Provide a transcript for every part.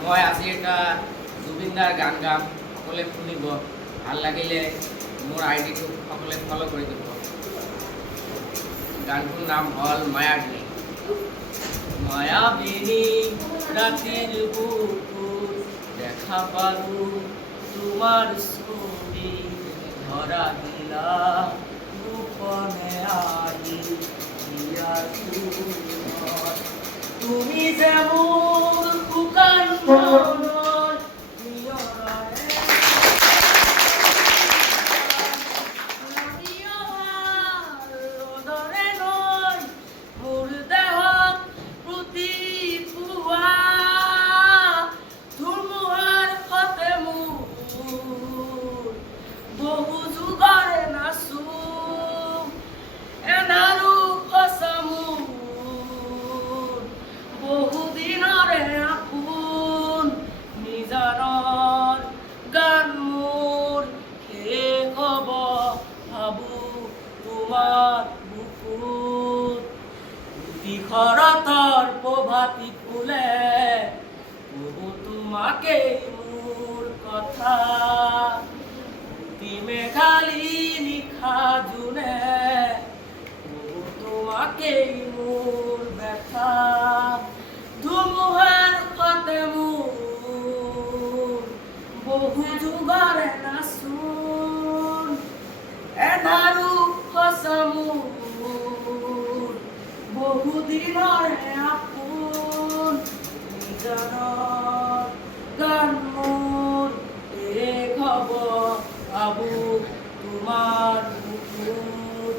মই আজি এটা জুবিনদাৰ গান গাম, সকলে শুনিব। ভাল লাগিলে মোৰ আইডিটো সকলে ফলো কৰি দিব। গানটোৰ নাম হ'ল মায়াবিনী। মায়াবিনী ৰাতিৰ বুকুত দেখা পালো তোমাৰ ছবি, ধৰা দিলা গোপনে আহি ইয়াৰ কোণত। তুমি যে মোৰ শুকান মনৰ নিয়ৰাৰে ৰ'দৰে নৈ মোৰ দেহত প্ৰতিপুৱা ধুমুহাৰ সতে মোৰ বহু যুগৰে নাচো এনাৰো সঁচা মোৰ বহু দিনৰে আপোন নিজানৰ গান মোৰ শেষ হ'ব ভাবো তোমাৰ বুকুত। প্ৰতি শৰতৰ প্ৰভাতী ফুলে কব তোমাকেই মোৰ কথা, প্ৰতি মেঘালী নিশা জোনে কব তোমাকেই মোৰ ব্যথা। ধুমুহাৰ সতে মোৰ বহু যুগৰে নাচোন এধাৰো সঁচা মোৰ বহু দিনৰে আপোন নিজানৰ গান মোৰ শেষ হ'ব ভাবো তোমাৰ বুকুত।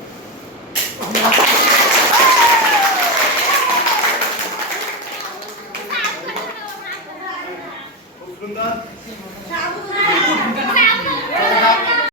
খুব সুন্দর।